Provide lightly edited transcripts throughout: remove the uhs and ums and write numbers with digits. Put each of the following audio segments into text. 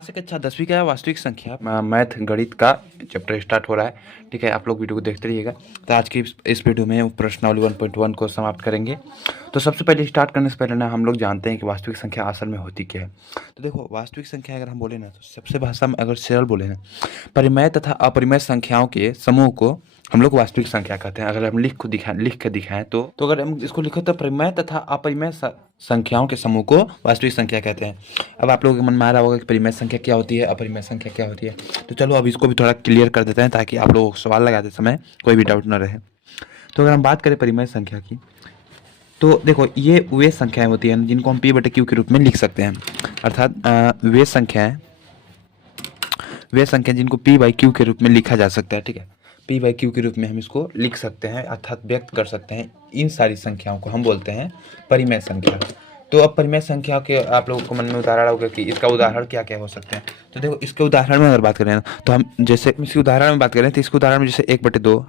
से कक्षा 10वीं का वास्तविक संख्या मैथ गणित का चैप्टर स्टार्ट हो रहा है। ठीक है, आप लोग वीडियो को देखते रहिएगा। तो आज की इस वीडियो में प्रश्नावली 1.1 को समाप्त करेंगे। तो सबसे पहले स्टार्ट करने से पहले ना हम लोग जानते हैं कि वास्तविक संख्या असल में होती क्या है। तो देखो, वास्तविक संख्या अगर हम बोले ना तो सबसे भाषा में अगर सरल बोले ना, परिमेय तथा अपरिमेय संख्याओं के समूह को हम लोग वास्तविक संख्या कहते हैं। अगर हम लिख के दिखाएं तो अगर हम इसको लिखो तो परिमेय तथा अपरिमेय संख्याओं के समूह को वास्तविक संख्या कहते हैं। अब आप लोगों के मन में आ रहा होगा कि परिमेय संख्या क्या होती है, अपरिमेय संख्या क्या होती है। तो चलो अब इसको भी थोड़ा क्लियर कर देते हैं ताकि आप लोगों को सवाल लगाते समय कोई भी डाउट ना रहे। तो अगर हम बात करें परिमेय संख्या की, तो देखो ये वे संख्याएं होती हैं जिनको हम पी बटे क्यू के रूप में लिख सकते हैं। अर्थात वे संख्या जिनको पी बाई क्यू के रूप में लिखा जा सकता है। ठीक है, पी बाई क्यू के रूप में हम इसको लिख सकते हैं, अर्थात व्यक्त कर सकते हैं। इन सारी संख्याओं को हम बोलते हैं परिमेय संख्या। तो अब परिमेय संख्या के आप लोगों को मन में उदाहरण होगा कि इसका उदाहरण क्या क्या हो सकते हैं। तो देखो, इसके उदाहरण में अगर बात करें तो हम जैसे इसके उदाहरण में बात करें तो इसके उदाहरण में जैसे 1/2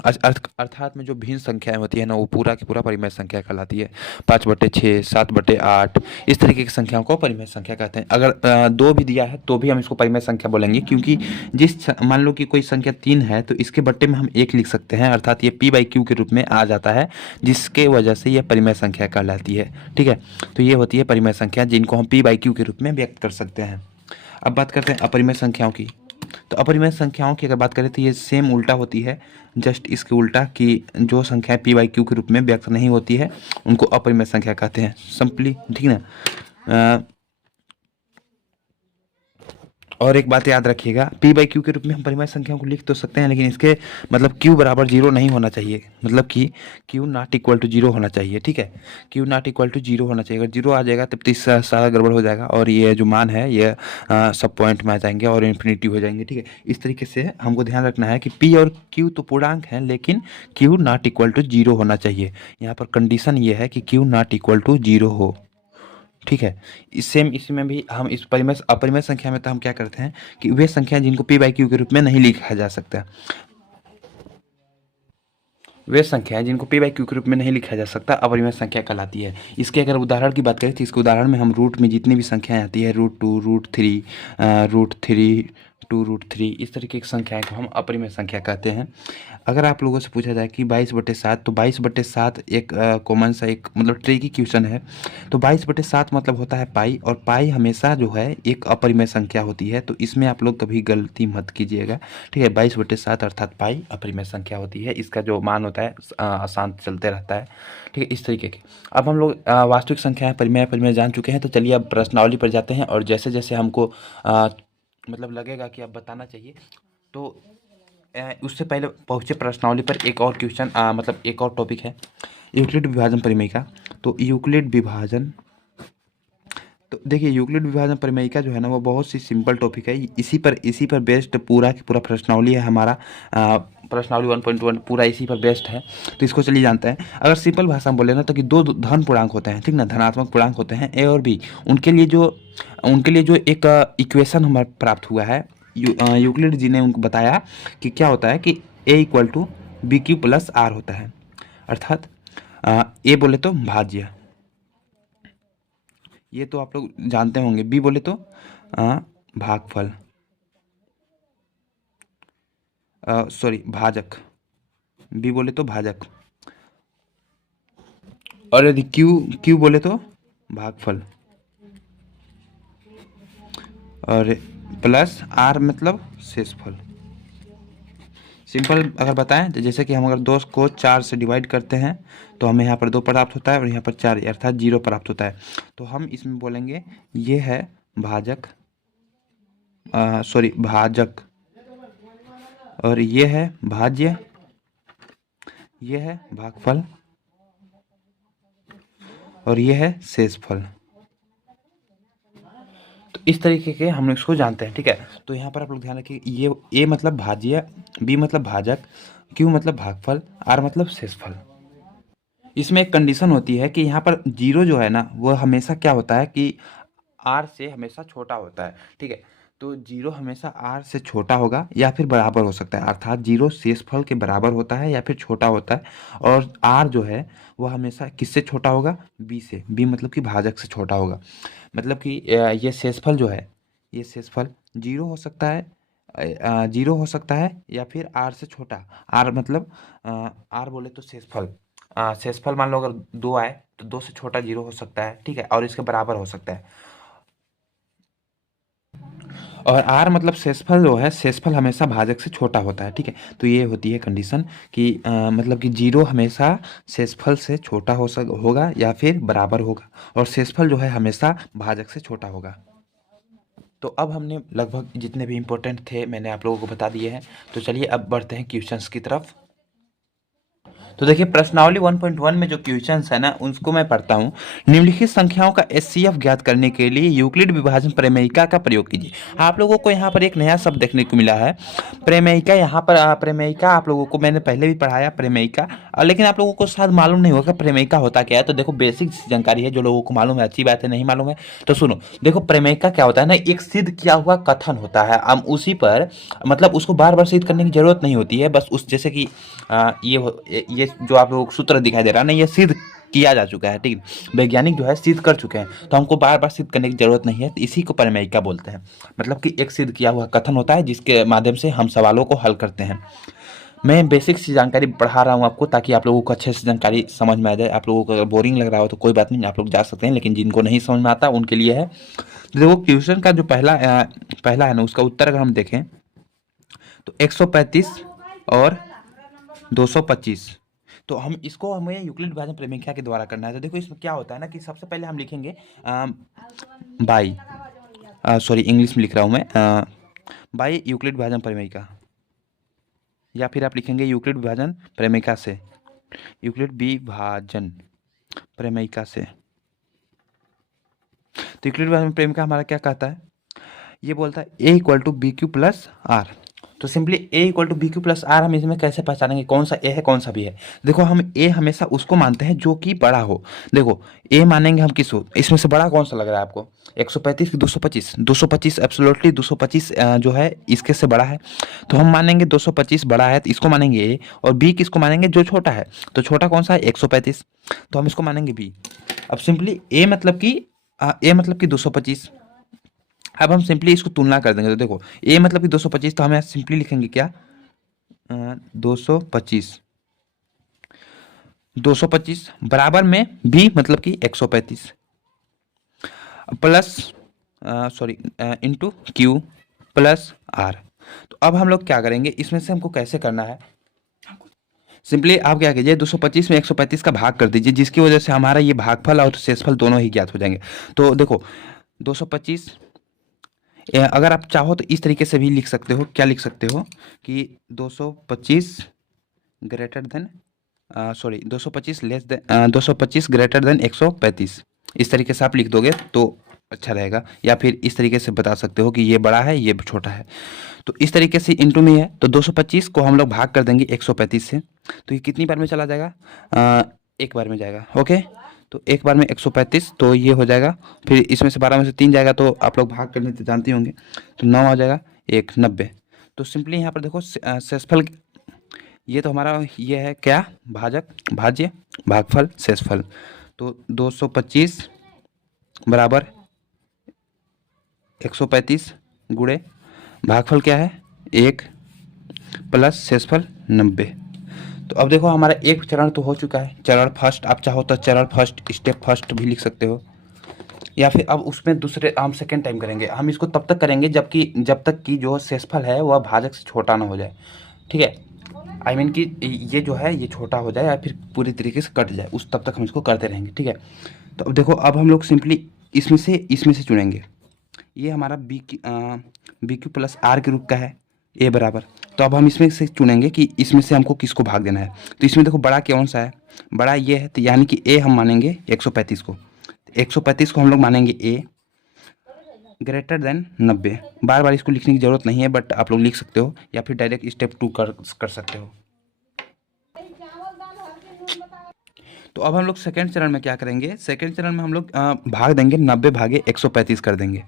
अर्थात में जो भिन्न संख्याएं होती है ना, वो पूरा की पूरा परिमेय संख्या कहलाती है। 5/6, 7/8 इस तरीके की संख्याओं को परिमेय संख्या कहते हैं। अगर 2 भी दिया है तो भी हम इसको परिमेय संख्या बोलेंगे, क्योंकि मान लो कि कोई संख्या 3 है तो इसके बट्टे में हम 1 लिख सकते हैं, अर्थात ये पी बाई क्यू के रूप में आ जाता है, जिसके वजह से यह परिमेय संख्या कहलाती है। ठीक है, तो ये होती है परिमेय संख्या जिनको हम पी बाई क्यू के रूप में व्यक्त कर सकते हैं। अब बात करते हैं अपरिमेय संख्याओं की। तो अपरिमेय संख्याओं की अगर बात करें तो ये सेम उल्टा होती है, जस्ट इसके उल्टा कि जो संख्याएं पी बाई क्यू के रूप में व्यक्त नहीं होती है उनको अपरिमेय संख्या कहते हैं, सिंपली। ठीक है ना। और एक बात याद रखिएगा, पी बाई क्यू के रूप में हम परिमेय संख्याओं को लिख तो सकते हैं, लेकिन इसके मतलब क्यू बराबर 0 नहीं होना चाहिए, मतलब कि क्यू नॉट इक्वल टू 0 होना चाहिए। ठीक है, क्यू नॉट इक्वल टू 0 होना चाहिए। अगर 0 आ जाएगा तब तो सारा गड़बड़ हो जाएगा और ये जो मान है ये सब पॉइंट में आ जाएंगे और इन्फिनिटी हो जाएंगे। ठीक है, इस तरीके से हमको ध्यान रखना है कि पी और क्यू तो पूर्णांक हैं, लेकिन क्यू नॉट इक्वल टू 0 होना चाहिए। यहाँ पर कंडीशन ये है कि क्यू नॉट इक्वल टू 0 हो। ठीक है, इसमें भी हम इस परिमेय अपरिमेय संख्या में तो हम क्या करते हैं कि वे संख्या जिनको पी बाई क्यू के रूप में नहीं लिखा जा सकता, वे संख्या जिनको पी बाई क्यू के रूप में नहीं लिखा जा सकता अपरिमेय संख्या कहलाती है। इसके अगर उदाहरण की बात करें तो इसके उदाहरण में हम रूट में जितनी भी संख्याएं आती है, √2, √3, √2, √3 इस तरीके की संख्याएं को हम अपरिमेय संख्या कहते हैं। अगर आप लोगों से पूछा जाए कि 22/7, तो 22/7 एक कॉमन सा एक मतलब ट्रिकी क्वेश्चन है। तो 22/7 मतलब होता है पाई, और पाई हमेशा जो है एक अपरिमेय संख्या होती है, तो इसमें आप लोग कभी गलती मत कीजिएगा। ठीक है, 22/7 अर्थात पाई अपरिमेय संख्या होती है, इसका जो मान होता है अशांत चलते रहता है। ठीक है, इस तरीके के। अब हम लोग वास्तविक संख्याएं परिमेय अपरिमेय जान चुके हैं, तो चलिए अब प्रश्नावली पर जाते हैं। और जैसे जैसे हमको मतलब लगेगा कि अब बताना चाहिए, तो उससे पहले पहुँचे प्रश्नावली पर एक और क्वेश्चन, मतलब एक और टॉपिक है यूक्लिड विभाजन परिमेयिका। तो यूक्लिड विभाजन, तो देखिए यूक्लिड विभाजन परिमेयिका जो है ना वो बहुत सी सिंपल टॉपिक है। इसी पर बेस्ड पूरा की पूरा प्रश्नावली है हमारा। प्रश्नावली 1.1 पूरा इसी पर बेस्ड है। तो इसको चलिए जानते हैं। अगर सिंपल भाषा में बोले ना तो कि दो धन पूर्णांक होते हैं, ठीक ना, धनात्मक पूर्णांक होते हैं ए और बी। उनके लिए जो एक इक्वेशन हमें प्राप्त हुआ है, यूक्लिड जी ने उनको बताया कि क्या होता है कि A equal to B Q plus R होता है। अर्थात ए बोले तो भाज्य, ये तो आप लोग जानते होंगे। बी बोले तो भागफल, सॉरी भाजक, बी बोले तो भाजक। और यदि क्यू बोले तो भागफल, और प्लस आर मतलब शेषफल। सिंपल अगर बताएं तो जैसे कि हम अगर 2 को 4 से डिवाइड करते हैं तो हमें यहाँ पर 2 प्राप्त होता है और यहाँ पर 4 अर्थात 0 प्राप्त होता है। तो हम इसमें बोलेंगे ये है भाजक, सॉरी भाजक, और ये है भाज्य, ये है भागफल, और ये है शेषफल। तो इस तरीके के हम इसको जानते हैं। ठीक है, तो यहाँ पर आप लोग ध्यान रखिए, ये ए मतलब भाज्य, बी मतलब भाजक, क्यू मतलब भागफल, आर मतलब शेषफल। इसमें एक कंडीशन होती है कि यहाँ पर 0 जो है ना वह हमेशा क्या होता है कि आर से हमेशा छोटा होता है। ठीक है, तो 0 हमेशा आर से छोटा होगा या फिर बराबर हो सकता है, अर्थात 0 शेषफल के बराबर होता है या फिर छोटा होता है। और आर जो है वह हमेशा किससे छोटा होगा, बी से। बी मतलब कि भाजक से छोटा होगा। मतलब कि ये शेषफल जो है ये शेषफल जीरो हो सकता है, जीरो हो सकता है या फिर आर से छोटा। आर मतलब आर बोले तो शेषफल, शेषफल मान लो अगर 2 आए तो 2 से छोटा जीरो हो सकता है, ठीक है, और इसके बराबर हो सकता है। और आर मतलब शेषफल जो है, शेषफल हमेशा भाजक से छोटा होता है, ठीक है। तो ये होती है कंडीशन कि मतलब कि जीरो हमेशा शेषफल से छोटा होगा या फिर बराबर होगा, और शेषफल जो है हमेशा भाजक से छोटा होगा। तो अब हमने लगभग जितने भी इम्पोर्टेंट थे मैंने आप लोगों को बता दिए हैं। तो चलिए अब बढ़ते हैं क्वेश्चंस की तरफ। तो देखिए प्रश्नावली 1.1 में जो क्वेश्चंस है ना उसको मैं पढ़ता हूँ। निम्नलिखित संख्याओं का एचसीएफ ज्ञात करने के लिए यूक्लिड विभाजन प्रमेयिका का प्रयोग कीजिए। आप लोगों को यहाँ पर एक नया शब्द देखने को मिला है, प्रमेयिका। यहाँ पर प्रमेयिका आप लोगों को मैंने पहले भी पढ़ाया प्रमेयिका, लेकिन आप लोगों को शायद मालूम नहीं होगा प्रमेयिका होता क्या है। तो देखो बेसिक जानकारी है, जो लोगों को मालूम है अच्छी बात है, नहीं मालूम है तो सुनो। देखो प्रमेयिका क्या होता है ना, एक सिद्ध किया हुआ कथन होता है, हम उसी पर मतलब उसको बार बार सिद्ध करने की जरूरत नहीं होती है, बस उस जैसे कि ये जो आप लोगों को सूत्र दिखाई दे रहा है ना, ये सिद्ध किया जा चुका है, ठीक है, वैज्ञानिक जो है सिद्ध कर चुके हैं, तो हमको बार बार सिद्ध करने की जरूरत नहीं है, तो इसी को प्रमेयिका बोलते हैं। मतलब कि एक सिद्ध किया हुआ कथन होता है जिसके माध्यम से हम सवालों को हल करते हैं। मैं बेसिक सी जानकारी पढ़ा रहा हूँ आपको ताकि आप लोगों को अच्छे से जानकारी समझ में आ जाए। आप लोगों को अगर बोरिंग लग रहा हो तो कोई बात नहीं, आप लोग जा सकते हैं, लेकिन जिनको नहीं समझ में आता उनके लिए है। देखो क्वेश्चन का जो पहला है ना, उसका उत्तर अगर हम देखें तो 135 और 225। तो हम इसको हमें यूक्लिड विभाजन प्रमेय के द्वारा करना है। तो देखो इसमें क्या होता है ना कि सबसे पहले हम लिखेंगे बाई, सॉरी इंग्लिश में लिख रहा हूँ मैं, बाई यूक्लिड विभाजन प्रमेय, या फिर आप लिखेंगे यूक्लिड विभाजन प्रमेय से, यूक्लिड विभाजन प्रमेय से। तो यूक्लिड विभाजन प्रमेय हमारा क्या कहता है, ये बोलता है A equal to B Q plus are. तो simply A equal to B Q plus R हम इसमें कैसे पहचानेंगे कौन सा ए है कौन सा बी है। देखो हम ए हमेशा उसको मानते हैं जो कि बड़ा हो। देखो ए मानेंगे हम किसको, इसमें से बड़ा कौन सा लग रहा है आपको, 135 की 225, 225 एब्सोल्युटली 225 जो है इसके से बड़ा है, तो हम मानेंगे 225 बड़ा है, तो इसको मानेंगे ए। और बी किसको मानेंगे, जो छोटा है, तो छोटा कौन सा है 135, तो हम इसको मानेंगे बी। अब सिंपली ए मतलब कि 225। अब हम सिंपली इसको तुलना कर देंगे, तो देखो ए मतलब कि 225, तो हम यहाँ सिंपली लिखेंगे क्या, 225, 225 बराबर में बी मतलब कि 135 plus sorry into q plus are. तो अब हम लोग क्या करेंगे, इसमें से हमको कैसे करना है, सिंपली आप क्या कीजिए 225 में 135 का भाग कर दीजिए, जिसकी वजह से हमारा ये भागफल और शेषफल दोनों ही ज्ञात हो जाएंगे। तो देखो 225, अगर आप चाहो तो इस तरीके से भी लिख सकते हो, क्या लिख सकते हो कि 225 greater than 225 less than 225 greater than 135, इस तरीके से आप लिख दोगे तो अच्छा रहेगा। या फिर इस तरीके से बता सकते हो कि ये बड़ा है ये छोटा है, तो इस तरीके से इंटू में है, तो 225 को हम लोग भाग कर देंगे 135 से, तो ये कितनी बार में चला जाएगा, एक बार में जाएगा, ओके। तो एक बार में 135, तो ये हो जाएगा, फिर इसमें से 12 में से 3 जाएगा, तो आप लोग भाग करने तो जानते होंगे, तो 9 हो जाएगा, 1 90। तो सिंपली यहाँ पर देखो शेषफल, ये तो हमारा ये है क्या, भाज्य भागफल शेषफल। तो 225 बराबर 135 गुणे भागफल क्या है 1 प्लस शेषफल 90। तो अब देखो हमारा एक चरण तो हो चुका है, चरण फर्स्ट, आप चाहो तो चरण फर्स्ट स्टेप फर्स्ट भी लिख सकते हो, या फिर अब उसमें दूसरे हम सेकेंड टाइम करेंगे। हम इसको तब तक करेंगे जब तक कि जो शेषफल है वह भाजक से छोटा ना हो जाए, ठीक है, आई मीन कि ये जो है ये छोटा हो जाए या फिर पूरी तरीके से कट जाए, उस तब तक हम इसको करते रहेंगे, ठीक है। तो अब देखो अब हम लोग सिंपली इसमें से चुनेंगे, ये हमारा बी क्यू प्लस आर के रूप का है ए बराबर। तो अब हम इसमें से चुनेंगे कि इसमें से हमको किसको भाग देना है। तो इसमें देखो बड़ा कौन सा है, बड़ा ये है, तो यानी कि ए हम मानेंगे 135 को, 135 को हम लोग मानेंगे ए ग्रेटर देन 90। बार बार इसको लिखने की जरूरत नहीं है, बट आप लोग लिख सकते हो या फिर डायरेक्ट स्टेप 2 कर सकते हो। तो अब हम लोग सेकेंड चरण में क्या करेंगे, सेकेंड चरण में हम लोग भाग देंगे 90 भागे 135 कर देंगे,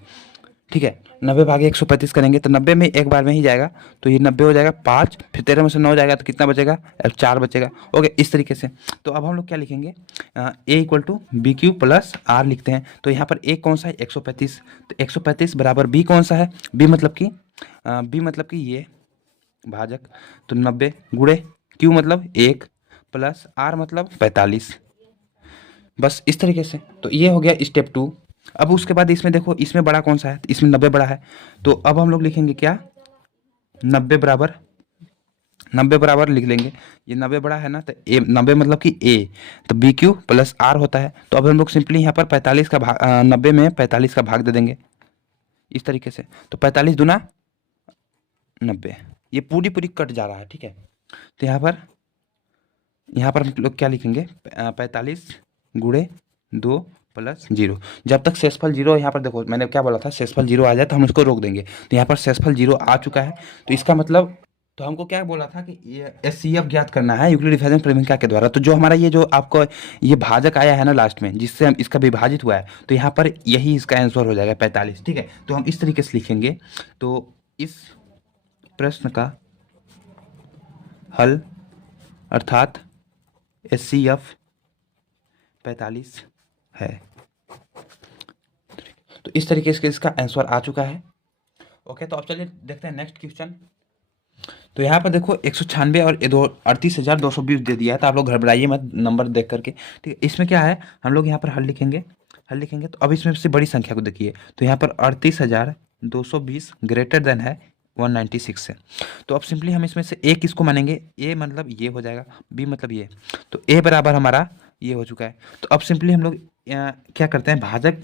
ठीक है। 90 भागे 135 करेंगे तो 90 में एक बार में ही जाएगा, तो ये 90 हो जाएगा 5, फिर 13 में से 9 जाएगा तो कितना बचेगा, 4 बचेगा। ओके, इस तरीके से। तो अब हम लोग क्या लिखेंगे, A equal to B Q plus R लिखते हैं। तो यहाँ पर ए कौन सा है, 135, तो 135 बराबर बी कौन सा है, बी मतलब कि ये भाजक, तो 90 गुणे क्यू मतलब 1 प्लस आर मतलब 45, बस इस तरीके से। तो ये हो गया स्टेप 2। अब उसके बाद इसमें देखो, इसमें बड़ा कौन सा है, इसमें 90 बड़ा है, तो अब हम लोग लिखेंगे क्या, 90 बराबर, 90 बराबर लिख लेंगे, ये 90 बड़ा है ना, तो ए 90 मतलब कि ए, तो बी क्यू प्लस आर होता है। तो अब हम लोग सिंपली यहाँ पर 45 का भाग, 90 में 45 का भाग दे देंगे इस तरीके से। तो 45 दूना 90, ये पूरी पूरी कट जा रहा है, ठीक है। तो यहाँ पर हम लोग क्या लिखेंगे, 45 गुणे 2 प्लस 0। जब तक शेषफल 0, यहाँ पर देखो मैंने क्या बोला था, शेषफल 0 आ जाए तो हम उसको रोक देंगे। तो यहाँ पर शेषफल 0 आ चुका है, तो इसका मतलब, तो हमको क्या बोला था कि ये एचसीएफ ज्ञात करना है यूक्लिड विभाजन प्रमेय के द्वारा। तो जो हमारा ये जो आपको ये भाजक आया है ना लास्ट में, जिससे हम इसका विभाजित हुआ है, तो यहाँ पर यही इसका आंसर हो जाएगा 45, ठीक है। तो हम इस तरीके से लिखेंगे। तो इस प्रश्न का हल अर्थात एचसीएफ 45 है। तो इस तरीके से इसका आंसर आ चुका है। ओके, तो अब चलिए देखते हैं नेक्स्ट क्वेश्चन। तो यहाँ पर देखो 196 और 38,220 दे दिया है, तो आप लोग घबराइए मत नंबर देख करके, ठीक है। इसमें क्या है, हम लोग यहाँ पर हल लिखेंगे। तो अब इसमें से बड़ी संख्या को देखिए, तो यहाँ पर 38,220 ग्रेटर देन है 196 से। तो अब सिंपली हम इसमें से ए किसको मानेंगे, ए मतलब ये हो जाएगा, बी मतलब ये, तो ए बराबर हमारा ये हो चुका है। तो अब सिंपली हम लोग क्या करते हैं, भाजक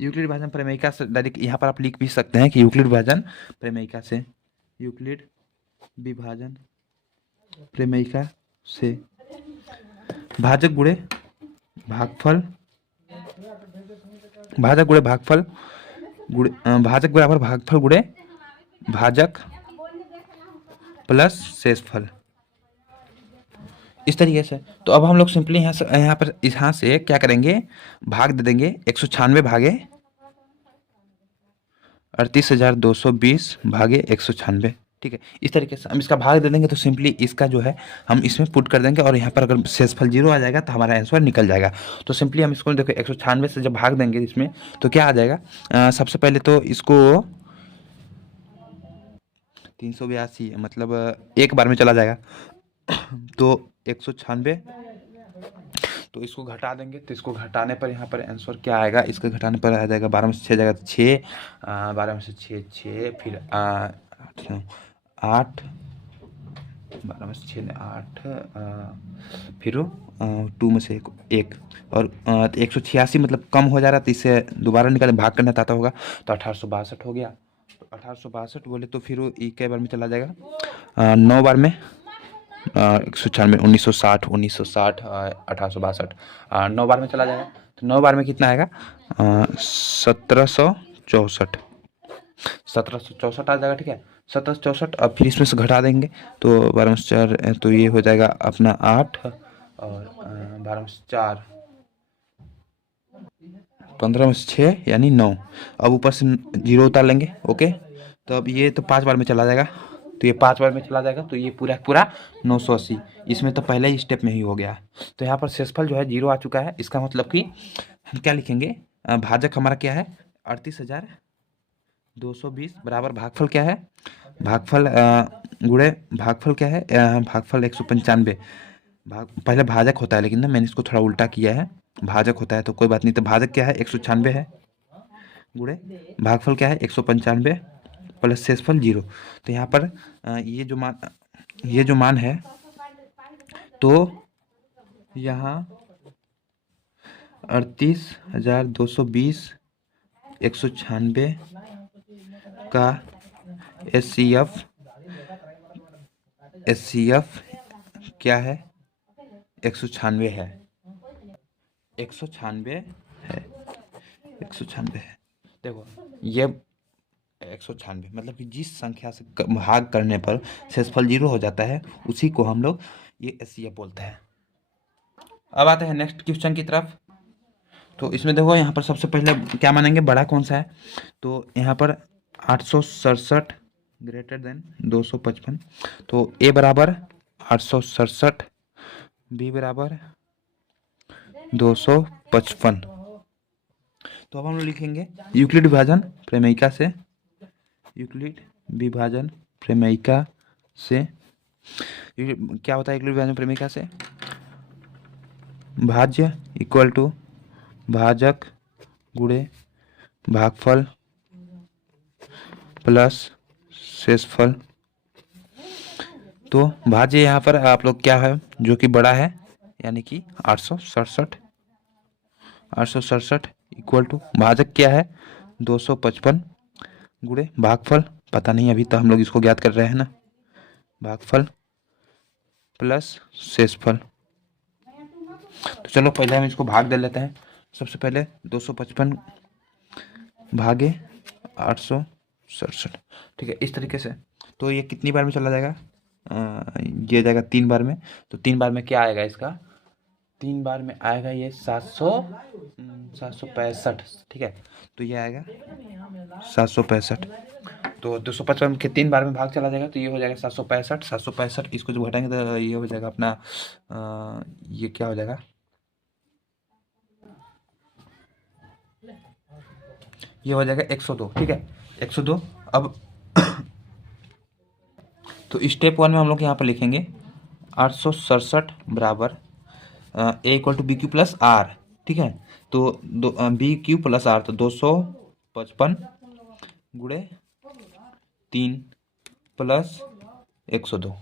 यूक्लिड विभाजन प्रमेयिका से डायरेक्ट यहाँ पर आप लिख भी सकते हैं कि यूक्लिड विभाजन प्रमेयिका से, यूक्लिड विभाजन प्रमेयिका से भाजक गुणे भागफल, भाजक गुणे भागफल गुणे भाजक बराबर भागफल गुणे भाजक प्लस शेषफल, इस तरीके से। तो अब हम लोग सिंपली यहाँ से क्या करेंगे, भाग दे देंगे 196 भागे 38,220 भागे 196, ठीक है। इस तरीके से हम इसका भाग दे देंगे, तो सिंपली इसका जो है हम इसमें पुट कर देंगे, और यहाँ पर अगर शेषफल 0 आ जाएगा तो हमारा आंसर निकल जाएगा। तो सिंपली हम इसको देखो 196 से जब भाग देंगे इसमें, तो क्या आ जाएगा, सबसे पहले तो इसको 382 मतलब एक बार में चला जाएगा, तो 196, तो इसको घटा देंगे, तो इसको घटाने पर यहाँ पर आंसर क्या आएगा, इसको घटाने पर आ जाएगा 12 में से 6 जाएगा तो 6, 12 में से 6 6, फिर 8, 12 में से 6 8, फिर 2 में से 1 और 186 मतलब कम हो जा रहा है, तो इससे दोबारा निकाले भाग करना चाहता होगा, तो 1862 हो गया। तो 1862 बोले तो फिर कई बार में चला जाएगा, 9 बार में, 196, 1960, 1862, 9 बार में चला जाएगा। तो 9 बार में कितना आएगा, 1764, 1764 आ जाएगा, ठीक है। 1764, अब फिर इसमें से घटा देंगे, तो 12 में से 4, तो ये हो जाएगा अपना 8, और 12 में से 4, 15 में से 6 यानी 9। अब ऊपर से 0 उतार लेंगे, ओके। तो अब ये तो 5 बार में चला जाएगा, तो ये 5 बार में चला जाएगा, तो ये पूरा पूरा 980, इसमें तो पहले ही स्टेप में ही हो गया। तो यहाँ पर शेषफल जो है 0 आ चुका है, इसका मतलब कि हम क्या लिखेंगे, भाजक हमारा क्या है 38,220 बराबर भागफल क्या है, भागफल गुणे भागफल क्या है, भागफल 195, पहले भाजक होता है, लेकिन ना मैंने इसको थोड़ा उल्टा किया है, भाजक होता है तो कोई बात नहीं। तो भाजक क्या है 196 है, गुणे भागफल क्या है 195 प्लस शेषफल 0। तो यहाँ पर ये जो मान है, तो यहाँ 38,220 196 का एचसीएफ क्या है, 196 है, 196 है, 196 है। देखो ये 196 मतलब कि जिस संख्या से भाग करने पर शेषफल 0 हो जाता है, उसी को हम लोग ये एचसीएफ बोलते हैं। अब आते हैं नेक्स्ट क्वेश्चन की तरफ। तो इसमें देखो यहाँ पर सबसे पहले क्या मानेंगे, बड़ा कौन सा है, तो यहाँ पर 867 ग्रेटर देन 255, तो ए बराबर 867, बी बराबर 255। तो अब हम लोग लिखेंगे यूक्लिड विभाजन प्रमेयिका से, यूक्लिड विभाजन प्रमेयिका से क्या होता है, यूक्लिड विभाजन प्रमेयिका से भाज्य इक्वल टू भाजक गुणे भागफल प्लस शेषफल। तो भाज्य यहाँ पर आप लोग क्या है, जो कि बड़ा है, यानी कि 867 इक्वल टू भाजक क्या है 255 गुणे भागफल, पता नहीं अभी तो हम लोग इसको ज्ञात कर रहे हैं ना, भागफल प्लस शेषफल। तो चलो पहले हम इसको भाग दे लेते हैं। सबसे पहले 255 भागे 867, ठीक है, इस तरीके से। तो ये कितनी बार में चला जाएगा, ये जाएगा 3 बार में। तो 3 बार में क्या आएगा इसका, 3 बार में आएगा ये 765, ठीक है। तो ये आएगा 765। तो 255 के 3 बार में भाग चला जाएगा, तो ये हो जाएगा 765। इसको जो घटाएंगे तो ये हो जाएगा अपना ये क्या हो जाएगा, ये हो जाएगा 102, ठीक है, 102। अब तो स्टेप 1 में हम लोग यहाँ पर लिखेंगे 867 बराबर A equal to B Q plus R, ठीक है। तो बी क्यू प्लस आर, तो 255 गुणे 3 प्लस 102,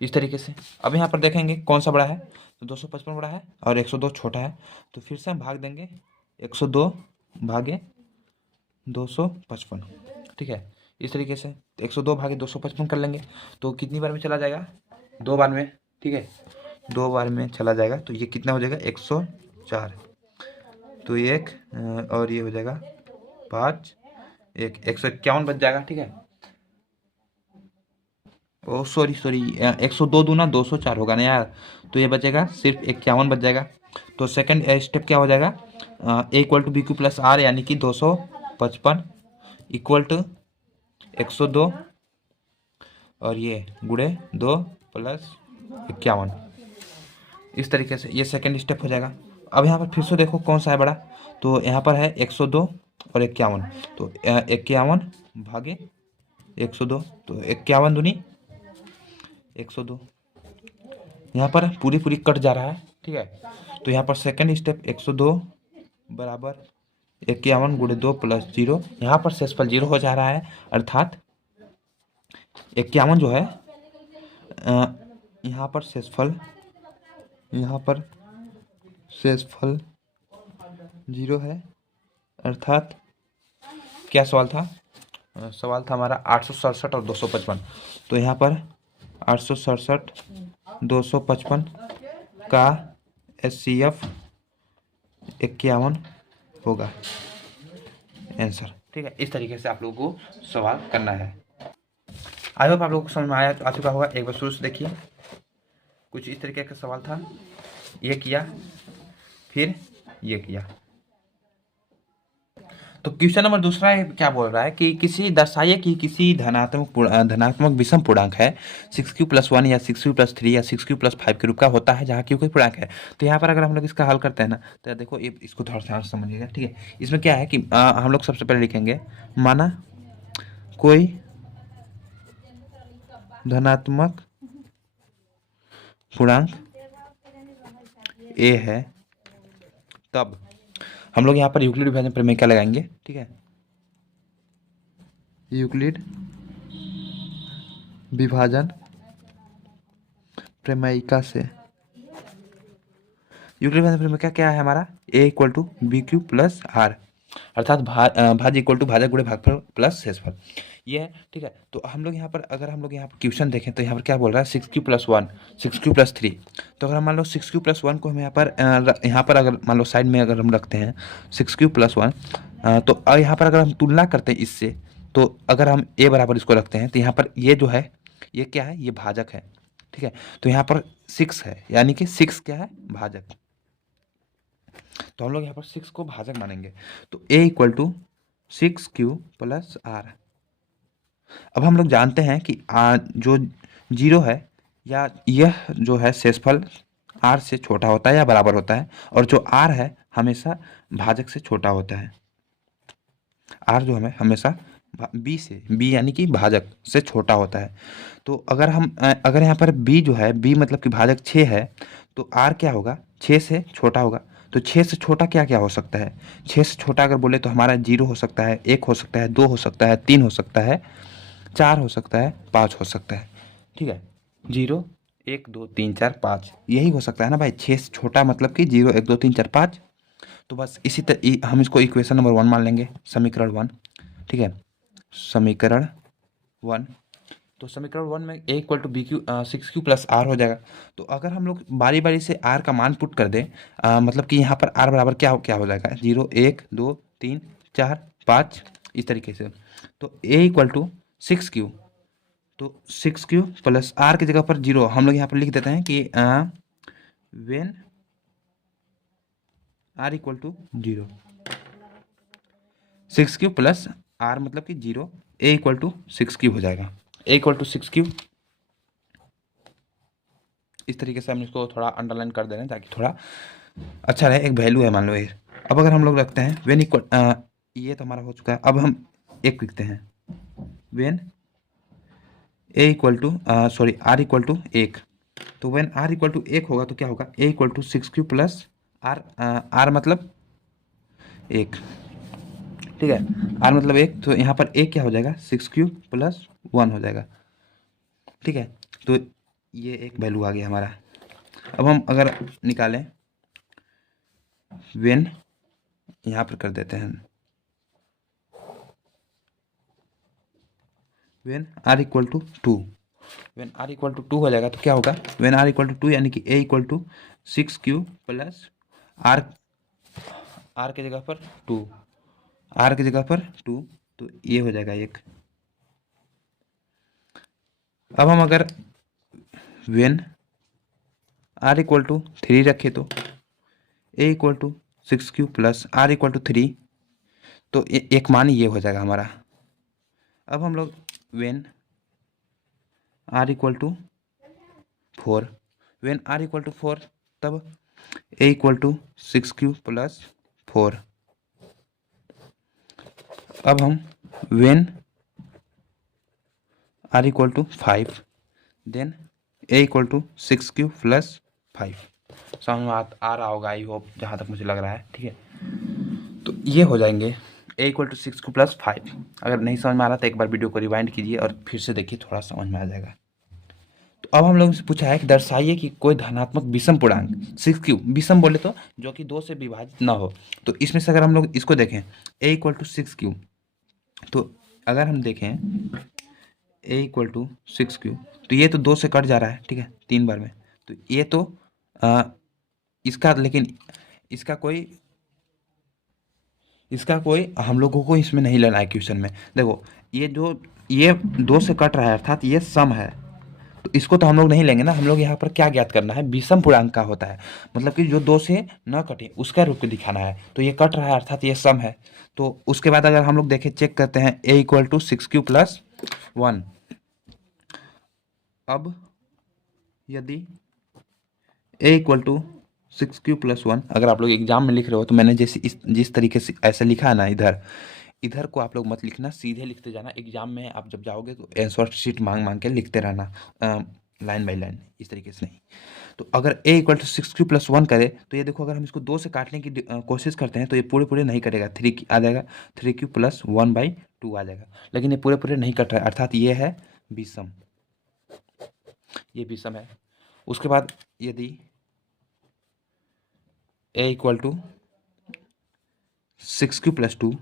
इस तरीके से। अब यहाँ पर देखेंगे कौन सा बड़ा है, तो 255 बड़ा है और 102 छोटा है। तो फिर से हम भाग देंगे 102 भागे 255, ठीक है, इस तरीके से। 102 भागे 255 कर लेंगे, तो कितनी बार में चला जाएगा, 2 बार में, ठीक है, 2 बार में चला जाएगा। तो ये कितना हो जाएगा 104, तो एक और ये हो जाएगा 5, 151 बच जाएगा, ठीक है। ओ सॉरी 102 दूना 204 होगा ना यार, तो ये बचेगा सिर्फ 51 बच जाएगा। तो सेकंड स्टेप क्या हो जाएगा, A equal to B Q plus R, यानी कि 255 इक्वल टू 102 और ये गुणे 2 प्लस 51, इस तरीके से ये सेकंड स्टेप हो जाएगा। अब यहाँ पर फिर से देखो कौन सा है बड़ा, तो यहाँ पर है 102 और 51, तो 51 भागे 102, तो 51 दूनी 102, यहाँ पर पूरी कट जा रहा है, ठीक है। तो यहाँ पर सेकंड स्टेप 102 बराबर 51 गुणे 2 प्लस 0, यहाँ पर शेषफल 0 हो जा रहा है, अर्थात 51 जो है यहाँ पर शेषफल 0 है, अर्थात क्या सवाल था, सवाल था हमारा 867 और 255। तो यहाँ पर 867 255 का HCF 51 होगा आंसर, ठीक है। इस तरीके से आप लोगों को सवाल करना है। आई होप आप लोगों को समझ में आ चुका होगा। एक बार शुरू से देखिए, कुछ इस तरीके का सवाल था, ये किया, फिर ये किया। तो क्वेश्चन नंबर दूसरा क्या बोल रहा है कि दर्शाइए कि किसी धनात्मक विषम पूर्णांक है 6q+1 या 6q+3 या 6q+5 के रूप का होता है, जहाँ q कोई पूर्णांक है। तो यहाँ पर अगर हम लोग इसका हल करते हैं ना, तो देखो इसको थोड़ा सा समझिएगा, ठीक है। इसमें क्या है कि हम लोग सबसे पहले लिखेंगे, माना कोई धनात्मक पूर्णांक a है, तब हम लोग यहाँ पर यूक्लिड विभाजन प्रमेय क्या लगाएंगे, ठीक है, यूक्लिड विभाजन प्रमेयिका से। यूक्लिड विभाजन प्रमेय क्या है हमारा, a equal to B Q plus r, अर्थात भाज्य इक्वल टू भाजक गुणे भागफल प्लस शेषफल, ये है, ठीक है। तो हम लोग यहाँ पर अगर हम लोग यहाँ पर क्वेश्चन देखें, तो यहाँ पर क्या बोल रहा है 6q+1 6q+3। तो अगर मान लो 6q+1 को हम यहाँ पर अगर मान लो साइड में अगर हम रखते हैं 6q+1, तो यहाँ पर अगर हम तुलना करते हैं इससे, तो अगर हम a बराबर इसको रखते हैं, तो यहाँ पर ये जो है ये क्या है, ये भाजक है, ठीक है। तो यहाँ पर 6 है, यानी कि 6 क्या है, भाजक। तो हम लोग यहाँ पर 6 को भाजक मानेंगे। तो a equal to 6q plus r. अब हम लोग जानते हैं कि जो 0 है या यह जो है शेषफल r से छोटा होता है या बराबर होता है, और जो r है हमेशा भाजक से छोटा होता है। r जो हमें हमेशा b यानी कि भाजक से छोटा होता है। तो अगर यहाँ पर b जो है, b मतलब कि भाजक 6 है, तो r क्या होगा, 6 से छोटा होगा। तो 6 से छोटा क्या क्या हो सकता है, 6 से छोटा अगर बोले तो हमारा 0 हो सकता है, 1 हो सकता है, 2 हो सकता है, 3 हो सकता है, 4 हो सकता है, 5 हो सकता है। ठीक है, 0 1 2 3 4 5 यही हो सकता है ना भाई। 6 से छोटा मतलब कि 0 1 2 3 4 5। तो बस इसी तरह हम इसको इक्वेशन नंबर 1 मान लेंगे, समीकरण 1। ठीक है, समीकरण 1। तो समीकरण 1 में a equal to BQ 6q plus r हो जाएगा। तो अगर हम लोग बारी बारी से r का मान पुट कर दें, मतलब कि यहाँ पर r बराबर क्या हो जाएगा, 0 1 2 3 4 5 इस तरीके से। तो a इक्वल टू 6q, तो 6q प्लस r की जगह पर 0 हम लोग यहाँ पर लिख देते हैं कि when r equal to 0, 6q plus r मतलब कि 0, a इक्वल टू 6q हो जाएगा। a इक्वल टू 6q, इस तरीके से हम इसको थोड़ा अंडरलाइन कर दे रहे हैं ताकि थोड़ा अच्छा रहे। एक वैल्यू है मान लो ये। अब अगर हम लोग रखते हैं वेन इक्वल, ये तो हमारा हो चुका है। अब हम एक लिखते हैं, when a equal to sorry r equal to 1। तो वेन आर इक्वल टू 1 होगा तो क्या होगा, A equal to 6q plus R, R मतलब 1। ठीक है, आर मतलब 1, तो यहाँ पर ए क्या हो जाएगा, 6q प्लस 1 हो जाएगा। ठीक है, तो ये एक वैल्यू आ गया हमारा। अब हम अगर निकालें वेन, यहाँ पर कर देते हैं when r equal to 2। When r equal to 2 हो जाएगा तो क्या होगा, वेन आर इक्वल टू 2 यानी कि A equal to 6q plus R, R की जगह पर 2, आर की जगह पर 2, तो ये हो जाएगा 1। अब हम अगर वेन आर इक्वल टू 3 रखे तो A equal to 6q plus R equal to 3, तो एक मान ये हो जाएगा हमारा। अब हम लोग when r equal to 4, when r equal to 4 तब ए इक्वल टू 6q प्लस 4। अब हम when r equal to 5, then a equal to 6q plus 5। समझ में आ रहा होगा आई होप, जहाँ तक मुझे लग रहा है। ठीक है, तो ये हो जाएंगे ए इक्वल टू 6q प्लस 5। अगर नहीं समझ में आ रहा तो एक बार वीडियो को रिवाइंड कीजिए और फिर से देखिए, थोड़ा समझ में आ जाएगा। तो अब हम लोगों से पूछा है कि दर्शाइए कि कोई धनात्मक विषम पूर्णांक 6q, विषम बोले तो जो कि 2 से विभाजित ना हो। तो इसमें से अगर हम लोग इसको देखें a इक्वल टू 6q, तो अगर हम देखें a इक्वल टू 6q, तो ये तो 2 से कट जा रहा है। ठीक है, 3 बार में, तो ये तो आ, इसका, लेकिन इसका कोई हम लोगों को इसमें नहीं लेना है क्वेश्चन में। देखो ये 2 से कट रहा है अर्थात ये सम है, तो इसको तो हम लोग नहीं लेंगे ना। हम लोग यहाँ पर क्या ज्ञात करना है, विषम पूर्णांक का होता है, मतलब कि जो 2 से न कटे उसका रूप दिखाना है। तो ये कट रहा है अर्थात ये सम है। तो उसके बाद अगर हम लोग देखें, चेक करते हैं a equal to 6q plus 1। अब यदि a equal to 6q plus 1, अगर आप लोग एग्जाम में लिख रहे हो तो मैंने जैसे जिस तरीके से ऐसे लिखा है ना, इधर को आप लोग मत लिखना, सीधे लिखते जाना। एग्जाम में आप जब जाओगे तो आंसर शीट मांग मांग के लिखते रहना, लाइन बाय लाइन, इस तरीके से नहीं। तो अगर a equal to 6q plus 1 करे तो ये देखो, अगर हम इसको 2 से काटने की कोशिश करते हैं तो ये पूरे पूरे नहीं कटेगा, 3 आ जाएगा, 3q प्लस 1/2 आ जाएगा। लेकिन ये पूरे पूरे नहीं कट रहा है अर्थात ये है विषम, ये विषम है। उसके बाद यदि a equal to 6q plus 2,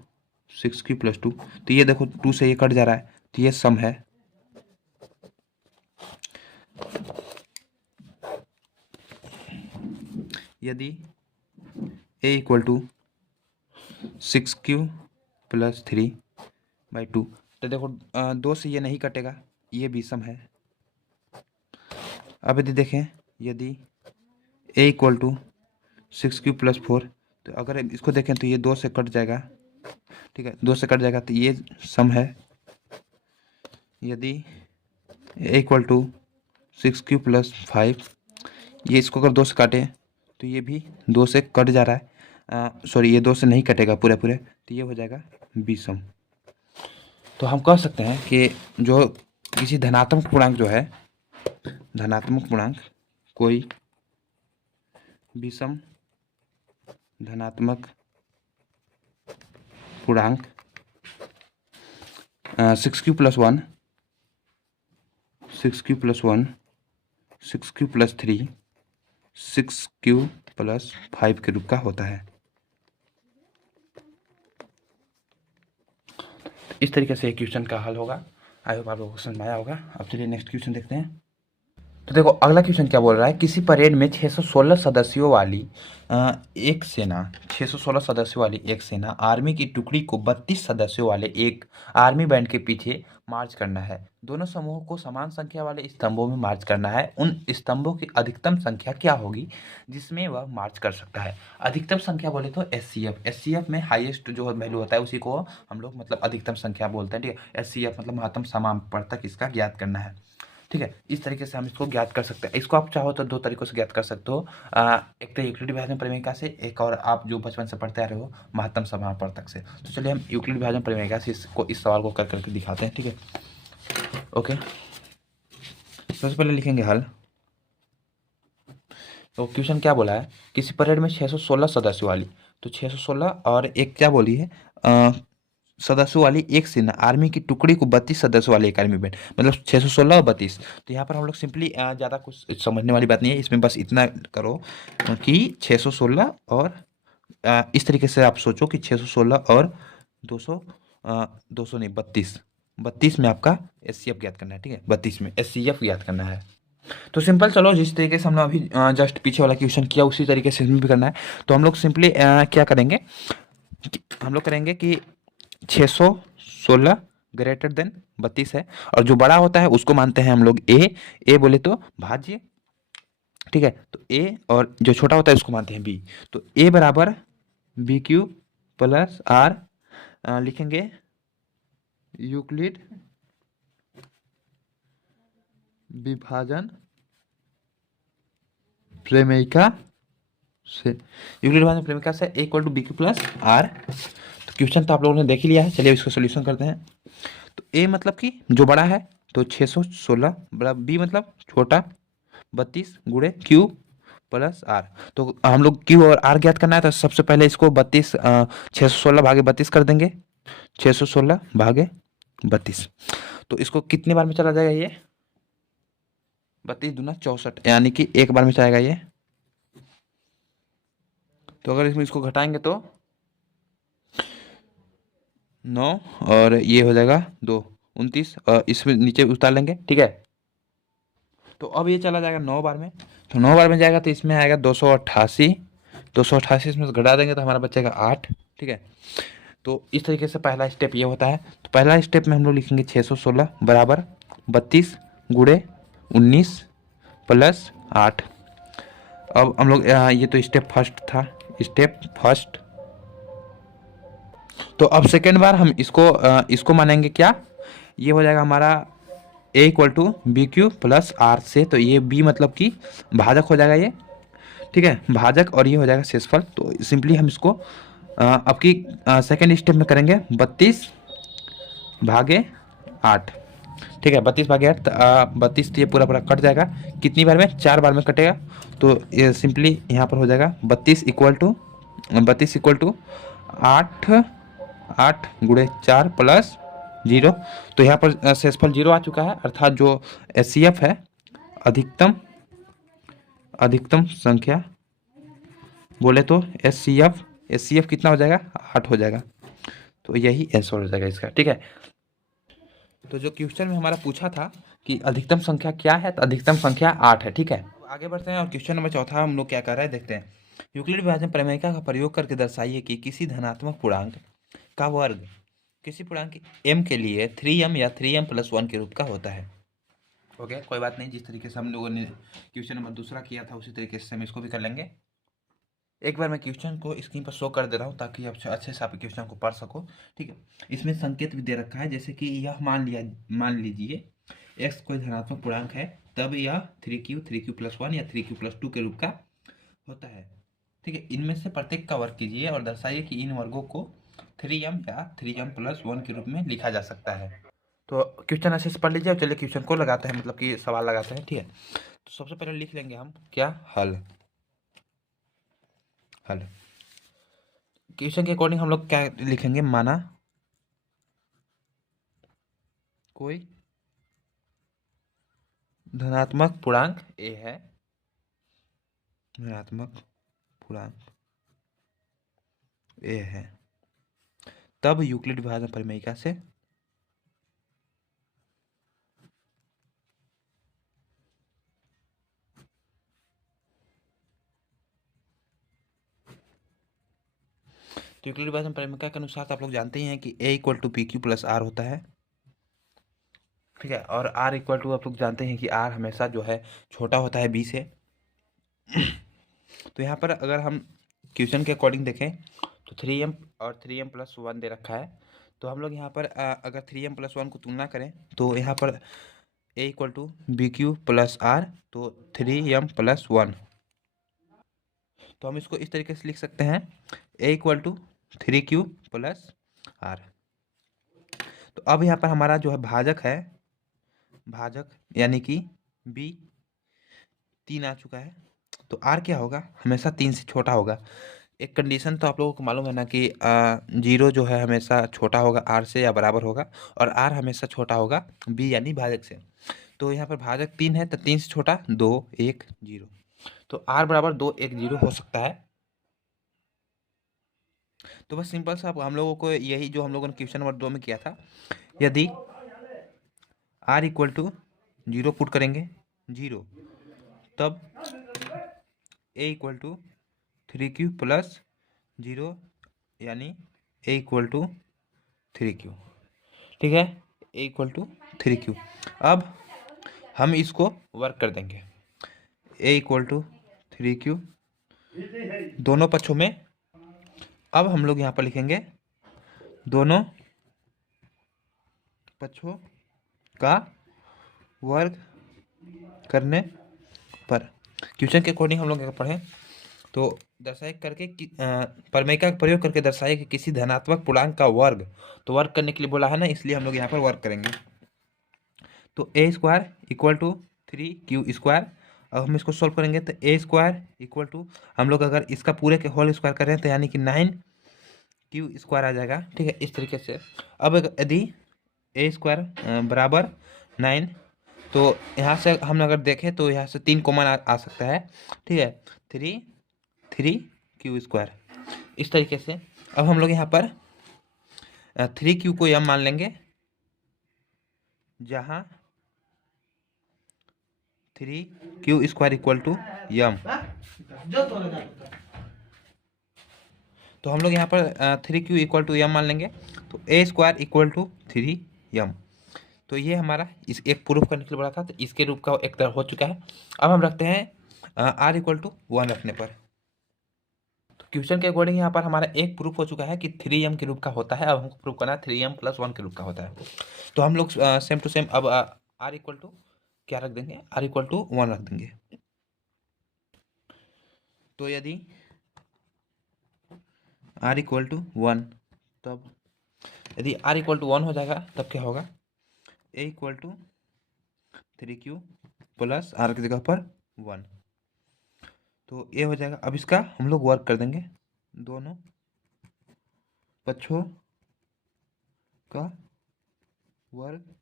6q plus 2, तो ये देखो 2 से ये कट जा रहा है, तो ये सम है। यदि a equal to 6q plus 3/2, तो देखो 2 से ये नहीं कटेगा, ये विषम है। अब यदि देखें, यदि a equal to 6q plus 4, तो अगर इसको देखें तो ये 2 से कट जाएगा, ठीक है, 2 से कट जाएगा तो ये सम है। यदि ए इक्वल टू 6q प्लस 5, ये इसको अगर 2 से काटे तो ये भी 2 से कट जा रहा है, सॉरी ये 2 से नहीं कटेगा पूरे पूरे, तो ये हो जाएगा बी सम। तो हम कह सकते हैं कि जो किसी धनात्मक पूर्णांक जो है, धनात्मक पूर्णांक कोई विषम धनात्मक पूर्णांक 6q plus 1, 6q plus 1, 6q plus 3, 6q plus 5 के रूप का होता है। इस तरीके से एक क्वेश्चन का हल होगा। आई होप आप लोगों को समझ में आया होगा। अब चलिए नेक्स्ट क्वेश्चन देखते हैं। तो देखो अगला क्वेश्चन क्या बोल रहा है, किसी परेड में 616 सदस्यों वाली एक सेना 616 सदस्यों वाली एक सेना आर्मी की टुकड़ी को 32 सदस्यों वाले एक आर्मी बैंड के पीछे मार्च करना है। दोनों समूहों को समान संख्या वाले स्तंभों में मार्च करना है। उन स्तंभों की अधिकतम संख्या क्या होगी जिसमें वह मार्च कर सकता है। अधिकतम संख्या बोले तो एससीएफ में हाईएस्ट जो वैल्यू होता है उसी को हम लोग मतलब अधिकतम संख्या बोलते हैं, ठीक है। एससीएफ मतलब महत्तम समापवर्तक, इसका ज्ञात करना है, ठीक है। इस तरीके से हम इसको ज्ञात कर सकते हैं। इसको आप चाहो तो 2 तरीकों से ज्ञात कर सकते हो, एक तो यूक्लिड विभाजन प्रमेय से, एक और आप जो बचपन से पढ़ते आ रहे हो महत्तम समापवर्तक से। तो चलिए हम यूक्लिड विभाजन प्रमेय से इस सवाल को कर करके दिखाते हैं, ठीक है। ओके, सबसे पहले लिखेंगे हल। तो क्वेश्चन क्या बोला है, किसी परेड में 616 सदस्यों वाली, तो 616 और एक क्या बोली है, सदस्यों वाली एक सेना आर्मी की टुकड़ी को 32 सदस्यों वाले एक आर्मी बैंड, मतलब 616 और 32। तो यहाँ पर हम लोग सिंपली ज़्यादा कुछ समझने वाली बात नहीं है, इसमें बस इतना करो कि 616 और इस तरीके से आप सोचो कि 616 और 200, 200 नहीं 32 में आपका एससीएफ ज्ञात करना है, ठीक है। 32 में एससीएफ ज्ञात करना है। तो सिंपल, चलो जिस तरीके से हमने अभी जस्ट पीछे वाला क्वेश्चन किया उसी तरीके से इसमें भी करना है। तो हम लोग सिंपली क्या करेंगे, हम लोग करेंगे कि 616 ग्रेटर देन 32 है, और जो बड़ा होता है उसको मानते हैं हम लोग ए बोले तो भाज्य, ठीक है। तो ए, और जो छोटा होता है उसको मानते हैं बी। तो ए बराबर बी क्यू प्लस आर, लिखेंगे यूक्लिड विभाजन प्रमेयिका से, यूक्लिड विभाजन प्रमेयिका से A equal to B Q plus are. तो क्वेश्चन तो आप लोगों ने देख ही लिया है, चलिए इसका सोल्यूशन करते हैं। तो ए मतलब कि जो बड़ा है तो 616, बड़ा बी मतलब छोटा 32 गुणे क्यू प्लस आर। तो हम लोग क्यू और आर ज्ञात करना है, तो सबसे पहले इसको 616 भागे 32 कर देंगे, 616 भागे 32। तो इसको कितने बार में चला जाएगा, ये 32 दूना 64, यानी कि एक बार में चलाएगा ये। तो अगर इसमें इसको घटाएंगे तो 9 और ये हो जाएगा 2, 29, और इसमें नीचे उतार लेंगे, ठीक है। तो अब ये चला जाएगा 9 बार में, तो 9 बार में जाएगा तो इसमें आएगा 288, 288 इसमें से घटा देंगे तो हमारा बचेगा 8, ठीक है। तो इस तरीके से पहला स्टेप ये होता है। तो पहला स्टेप में हम लोग लिखेंगे 616 बराबर 32 गुणे 19 प्लस 8। अब हम लोग ये तो स्टेप फर्स्ट था, स्टेप फर्स्ट। तो अब सेकेंड बार हम इसको मानेंगे क्या, ये हो जाएगा हमारा A equal to B Q plus R से। तो ये बी मतलब कि भाजक हो जाएगा ये, ठीक है, भाजक, और ये हो जाएगा शेषफल। तो सिंपली हम इसको अब की सेकेंड स्टेप में करेंगे 32 भागे 8, ठीक है। 32 भागे 8, 32 तो ये पूरा पूरा कट जाएगा, कितनी बार में, 4 बार में कटेगा। तो ये सिंपली यहाँ पर हो जाएगा 32 इक्वल टू 8, 8 गुणे 4 प्लस 0। तो यहाँ पर शेषफल 0 आ चुका है, अर्थात जो एचसीएफ है अधिकतम संख्या बोले तो एचसीएफ कितना हो जाएगा, 8 हो जाएगा। तो यही आंसर हो जाएगा इसका, ठीक है। तो जो क्वेश्चन में हमारा पूछा था कि अधिकतम संख्या क्या है, तो अधिकतम संख्या 8 है, ठीक है। आगे बढ़ते हैं और क्वेश्चन नंबर चौथा हम लोग क्या कर रहे हैं देखते हैं। यूक्लिड विभाजन प्रमेयिका का प्रयोग करके दर्शाइए कि किसी धनात्मक पूर्णांक का वर्ग किसी पूर्णांक m के लिए 3m या 3m+1 के रूप का होता है। ओके, कोई बात नहीं, जिस तरीके से हम लोगों ने क्वेश्चन नंबर दूसरा किया था उसी तरीके से हम इसको भी कर लेंगे। एक बार मैं क्वेश्चन को स्क्रीन पर शो कर दे रहा हूँ ताकि आप अच्छे से आप क्वेश्चन को पढ़ सको। ठीक है, इसमें संकेत भी दे रखा है, जैसे कि यह मान लीजिए x कोई धनात्मक पूर्णांक है, तब यह 3q+1 या 3q+2 के रूप का होता है। ठीक है, इनमें से प्रत्येक का वर्ग कीजिए और दर्शाइए कि इन वर्गों को 3m या 3m+1 के रूप में लिखा जा सकता है। तो क्वेश्चन अच्छे से पढ़ लीजिए और चलिए क्वेश्चन को लगाते हैं, मतलब कि सवाल लगाते हैं। ठीक है, तो सबसे पहले लिख लेंगे हम क्या, हल। क्वेश्चन के अकॉर्डिंग हम लोग क्या लिखेंगे, माना कोई धनात्मक पूर्णांक a है, धनात्मक पूर्णांक a है, तब यूक्लिड विभाजन परिमेयिका से तो यूक्लिड विभाजन परिमेयिका के अनुसार आप लोग जानते ही हैं कि a=pq+r होता है। ठीक है, और r इक्वल टू आप लोग जानते हैं कि r हमेशा जो है छोटा होता है b से। तो यहाँ पर अगर हम क्वेश्चन के अकॉर्डिंग देखें तो 3m और 3m+1 दे रखा है। तो हम लोग यहाँ पर अगर 3m+1 को तुलना करें तो यहाँ पर a=bq+r, तो 3m+1। तो हम इसको इस तरीके से लिख सकते हैं a=3q+r। तो अब यहाँ पर हमारा जो है भाजक है, भाजक यानी कि b 3 आ चुका है, तो r क्या होगा, हमेशा 3 से छोटा होगा। एक कंडीशन तो आप लोगों को मालूम है ना कि 0 जो है हमेशा छोटा होगा r से या बराबर होगा, और r हमेशा छोटा होगा b यानी भाजक से। तो यहाँ पर भाजक 3 है, तो 3 से छोटा 2 1 0, तो r बराबर 2 1 0 हो सकता है। तो बस सिंपल सा हम लोगों को यही जो हम लोगों ने क्वेश्चन नंबर 2 में किया था, यदि r इक्वल टू 0 पुट करेंगे 0, तब a=3q+0 यानी a=3q। ठीक है, a=3q। अब हम इसको वर्क कर देंगे, a=3q दोनों पक्षों में। अब हम लोग यहाँ पर लिखेंगे दोनों पक्षों का वर्ग करने पर। क्वेश्चन के अकॉर्डिंग हम लोग अगर पढ़ें तो दर्शाए करके परिमेयिका का प्रयोग करके दर्शाए कि किसी धनात्मक पूर्णांक का वर्ग, तो वर्ग करने के लिए बोला है ना, इसलिए हम लोग यहाँ पर वर्ग करेंगे। तो a²=3q²। अब हम इसको सॉल्व करेंगे तो a² हम लोग अगर इसका पूरे के होल स्क्वायर करें तो यानी कि 9q² आ जाएगा। ठीक है, इस तरीके से। अब यदि a² बराबर 9, तो यहाँ से हम अगर देखें तो यहाँ से 3 कॉमन आ सकता है। ठीक है, 3q², इस तरीके से। अब हम लोग यहाँ पर 3q को m मान लेंगे, जहाँ 3q² m। तो हम लोग यहाँ पर 3q m मान लेंगे, तो a² 3m। तो ये हमारा इस एक प्रूफ करने के लिए बोला था, तो इसके रूप का एक तरह हो चुका है। अब हम रखते हैं r=1 रखने पर। तो क्वेश्चन के अकॉर्डिंग यहाँ पर हमारा एक प्रूफ हो चुका है कि 3m के रूप का होता है। अब हमको प्रूफ करना है 3m+1 के रूप का होता है। तो हम लोग सेम टू सेम अब r क्या रख देंगे, r=1 रख देंगे। तो यदि r=1, तब यदि r=1 हो जाएगा तब क्या होगा, a=3q प्लस r की जगह पर 1, तो ये हो जाएगा। अब इसका हम लोग वर्क कर देंगे, दोनों पक्षों का वर्ग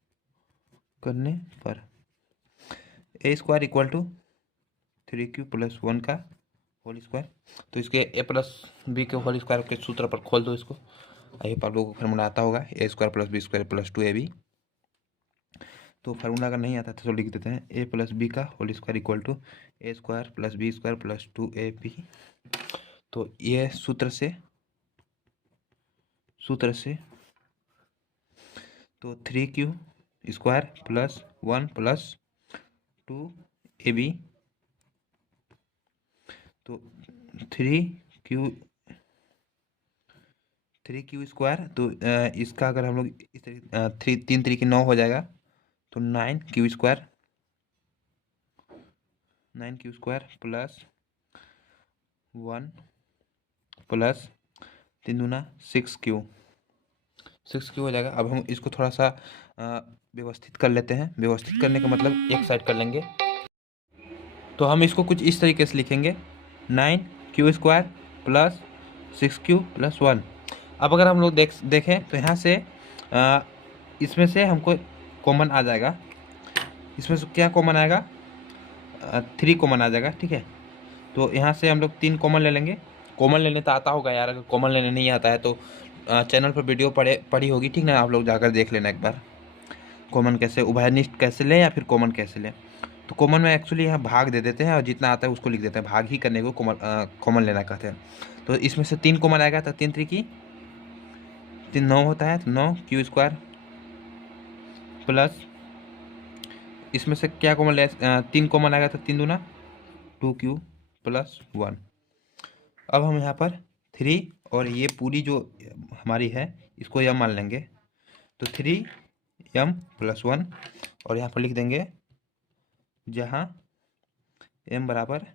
करने पर। a² 3q+1 का होल स्क्वायर, तो इसके a+b के होल स्क्वायर के सूत्र पर खोल दो इसको। आई आप लोगों को फार्मूला आता होगा, a² + b² + 2ab। तो फार्मूला अगर नहीं आता तो लिख देते हैं a+b का whole square equal to a² + b² + 2ab। तो ये सूत्र से तो 3q² + 1 + 2ab, तो 3 क्यू 3 क्यू स्क्वायर। तो इसका अगर हम लोग इस तरीके 3 3 9 हो जाएगा, तो 9 Q square, 9 Q square plus 1 plus 3 दूना 6 क्यू, 6 क्यू हो जाएगा। अब हम इसको थोड़ा सा व्यवस्थित कर लेते हैं। व्यवस्थित करने का मतलब एक साइड कर लेंगे, तो हम इसको कुछ इस तरीके से लिखेंगे, 9 Q square plus 6 Q plus 1। अब अगर हम लोग देखें तो यहाँ से इसमें से हमको कॉमन आ जाएगा। इसमें से क्या कॉमन आएगा? 3 कॉमन आ जाएगा, ठीक है। तो यहाँ से हम लोग 3 कॉमन ले लेंगे। कॉमन लेने तो आता होगा यार, अगर कॉमन लेने नहीं आता है तो चैनल पर वीडियो पड़ी होगी, ठीक ना, आप लोग जाकर देख लेना एक बार, कॉमन कैसे, उभयनिष्ठ कैसे लें या फिर कॉमन कैसे लें। तो कॉमन में एक्चुअली यहाँ भाग दे देते हैं और जितना आता है उसको लिख देते हैं, भाग ही करने को कॉमन लेना कहते हैं। तो इसमें से 3 कॉमन आएगा, तो 3 3 की 3 9 होता है, तो 9 क्यू स्क्वायर प्लस इसमें से क्या कॉमन ले 3 कॉमन आएगा, तो 3 दूना 2 क्यू प्लस 1। अब हम यहाँ पर 3 और ये पूरी जो हमारी है इसको यम मान लेंगे, तो 3m+1 और यहाँ पर लिख देंगे जहाँ m बराबर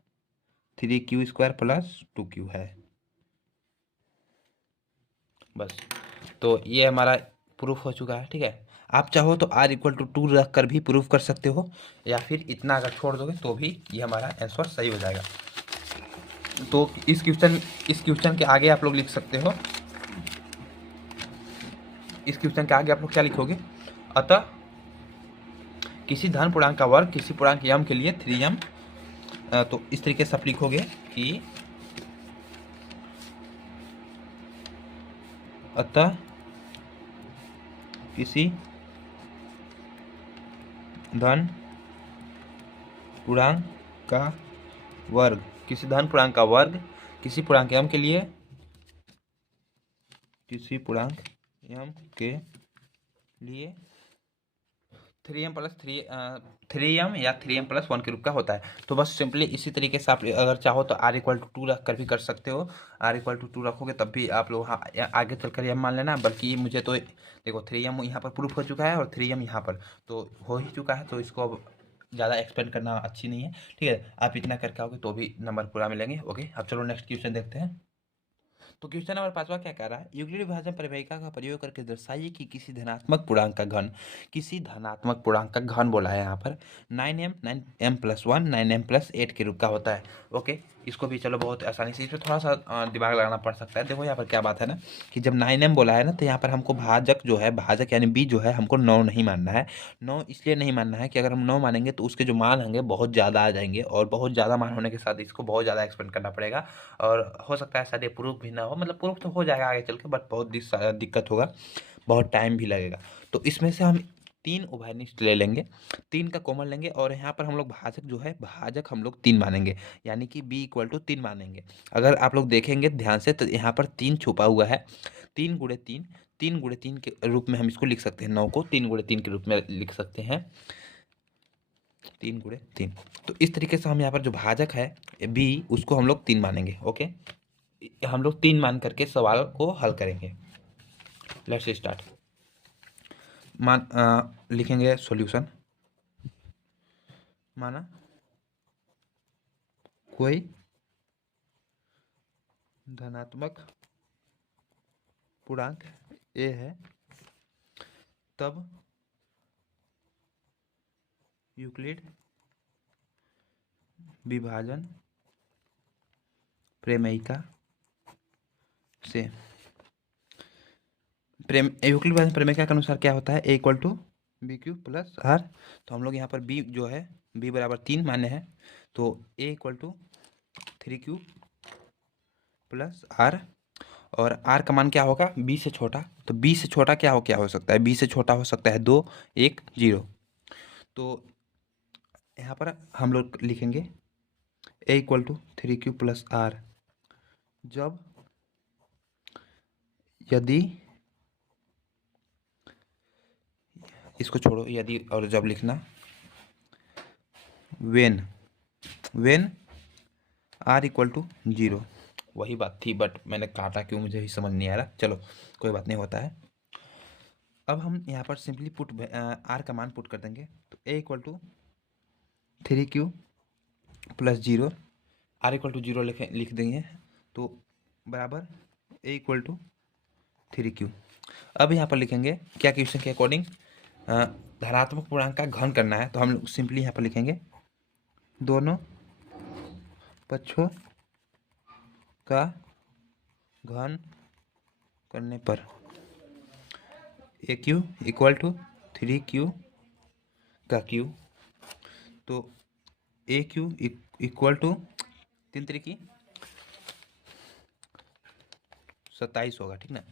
3 क्यू स्क्वायर प्लस 2 क्यू है। बस, तो ये हमारा प्रूफ हो चुका है, ठीक है। आप चाहो तो r=2 रख कर भी प्रूफ कर सकते हो, या फिर इतना अगर छोड़ दोगे तो भी ये हमारा आंसर सही हो जाएगा। तो इस क्वेश्चन के आगे आप लोग लिख सकते हो, इस क्वेश्चन के आगे आप लोग क्या लिखोगे? अतः किसी धन पूर्णांक का वर्ग किसी पूर्णांक m के लिए 3m, तो इस तरीके से आप लिखोगे कि अतः किसी धन पूर्णांक का वर्ग किसी धन पूर्णांक का वर्ग किसी पूर्णांक m के लिए, किसी पूर्णांक m के लिए 3m या 3m+1 के रूप का होता है। तो बस सिंपली इसी तरीके से आप अगर चाहो तो r=2 रख कर भी कर सकते हो। r=2 रखोगे तब भी आप लोग आगे चलकर यह मान लेना। बल्कि मुझे तो देखो 3m यहाँ पर प्रूफ हो चुका है और 3m यहाँ पर तो हो ही चुका है, तो इसको अब ज़्यादा एक्सप्लेन करना अच्छी नहीं है, ठीक है। आप इतना करके आओगे तो भी नंबर पूरा मिलेंगे। ओके, अब चलो नेक्स्ट क्वेश्चन देखते हैं। तो क्वेश्चन नंबर 5वां क्या कह रहा है? यूक्लिड विभाजन परिभाषा का प्रयोग करके दर्शाइए कि किसी धनात्मक पूर्णांक का घन, किसी धनात्मक पूर्णांक का घन बोला है यहाँ पर 9m+1 9m+8 के रूप का होता है। ओके, इसको भी चलो बहुत आसानी से, इसमें थोड़ा सा दिमाग लगाना पड़ सकता है। देखो यहाँ पर क्या बात है ना, कि जब 9m बोला है ना, तो यहाँ पर हमको भाजक जो है, भाजक यानी b जो है, हमको 9 नहीं मानना है। 9 इसलिए नहीं मानना है कि अगर हम 9 मानेंगे तो उसके जो मान होंगे बहुत ज़्यादा आ जाएंगे, और बहुत ज़्यादा मान होने के साथ इसको बहुत ज़्यादा एक्सपेंड करना पड़ेगा, और हो सकता है शायद ये प्रूफ भी ना हो। मतलब प्रूफ तो हो जाएगा आगे चल के, बट बहुत दिक्कत होगा, बहुत टाइम भी लगेगा। तो इसमें से हम 3 उभयनिष्ठ ले लेंगे, 3 का कॉमन लेंगे, और यहाँ पर हम लोग भाजक जो है, भाजक हम लोग 3 मानेंगे, यानी कि b=3 मानेंगे। अगर आप लोग देखेंगे ध्यान से तो यहाँ पर 3 छुपा हुआ है। 3 गुणे 3 के रूप में हम इसको लिख सकते हैं, 9 को 3 गुणे 3 के रूप में लिख सकते हैं, 3 गुणे 3। तो इस तरीके से हम यहाँ पर जो भाजक है b, उसको हम लोग 3 मानेंगे। ओके, हम लोग 3 मान करके सवाल को हल करेंगे। Let's start. लिखेंगे सॉल्यूशन। माना कोई धनात्मक पूर्णांक a है, तब यूक्लिड विभाजन प्रमेयिका से यूक्लिड विभाजन प्रमेयिका के अनुसार क्या होता है? a=bq+r। तो हम लोग यहाँ पर b जो है, b बराबर 3 माने हैं, तो a=3q+r, और r का मान क्या होगा? b से छोटा। तो b से छोटा क्या हो सकता है? b से छोटा हो सकता है 2 1 0। तो यहाँ पर हम लोग लिखेंगे a=3q+r जब, यदि, इसको छोड़ो, यदि और जब लिखना, वेन r=0, वही बात थी, बट मैंने काटा क्यों मुझे भी समझ नहीं आ रहा। चलो कोई बात नहीं, होता है। अब हम यहाँ पर सिंपली आर का मान पुट कर देंगे। तो A equal to 3q plus 0, R equal to 0 लिख देंगे, तो बराबर ए इक्वल टू 3q। अब यहाँ पर लिखेंगे क्या, क्वेश्चन के अकॉर्डिंग धनात्मक पूर्णांक का घन करना है, तो हम लोग सिंपली यहाँ पर लिखेंगे दोनों पक्षों का घन करने पर ए क्यू इक्वल टू 3q का क्यू। तो ए क्यू इक्वल टू 3 3 27 होगा, ठीक ना।